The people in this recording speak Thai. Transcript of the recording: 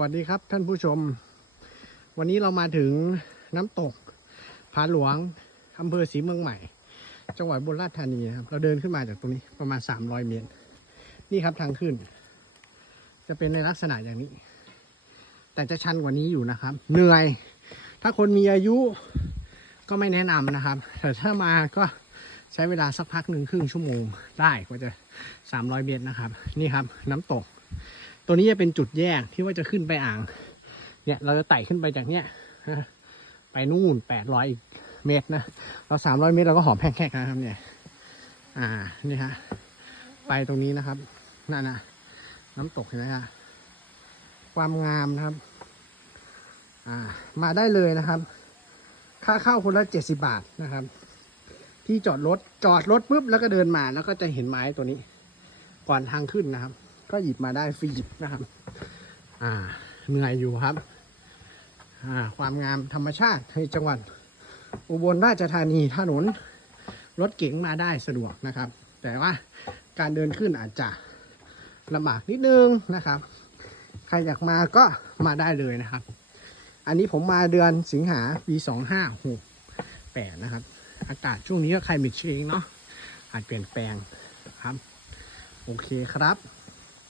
วัสดีครับท่านผู้ชม วันนี้เรามาถึงน้ำตกผาหลวงอำเภอศรีเมืองใหม่ จังหวัดอุบลราชธานีครับเราเดินขึ้นมาจากตรงนี้ประมาณ 300 เมตร นี่ครับทางขึ้น จะเป็นในลักษณะอย่างนี้ แต่จะชันกว่านี้อยู่นะครับ เหนื่อย ถ้าคนมีอายุก็ไม่แนะนำนะครับ แต่ถ้ามาก็ใช้เวลาสักพักหนึ่งครึ่งชั่วโมงได้กว่าจะ 300 เมตรนะครับ นี่ครับน้ำตก ตัวนี้จะเป็นจุดแยกที่ว่าจะขึ้นไปอ่าง เนี่ยเราจะไต่ขึ้นไปจากเนี้ยนะไปนู่น800เมตรนะ เรา300เมตรเราก็หอบแพงแค่นะครับเนี่ย อ่า นี่ฮะ ไปตรงนี้นะครับ นั่นนะน้ำตกเห็นไหมฮะ ความงามนะครับ อ่า มาได้เลยนะครับ ค่าเข้าคนละ70บาทนะครับ ที่จอดรถ จอดรถปุ๊บแล้วก็เดินมาแล้วก็จะเห็นไม้ตัวนี้ ก่อนทางขึ้นนะครับ ก็หยิบมาได้ฟรีนะครับ อ่า เหนื่อยอยู่ครับ อ่า ความงามธรรมชาติในจังหวัด อุบลราชธานีถนน รถเก๋งมาได้สะดวกนะครับ แต่ว่าการเดินขึ้นอาจจะลำบากนิดนึงนะครับ ใครอยากมาก็มาได้เลยนะครับ อันนี้ผมมาเดือนสิงหาปีสองห้าหกแปดนะครับ อากาศช่วงนี้ก็ใครมิดชิงเนาะอาจเปลี่ยนแปลงครับ โอเคครับ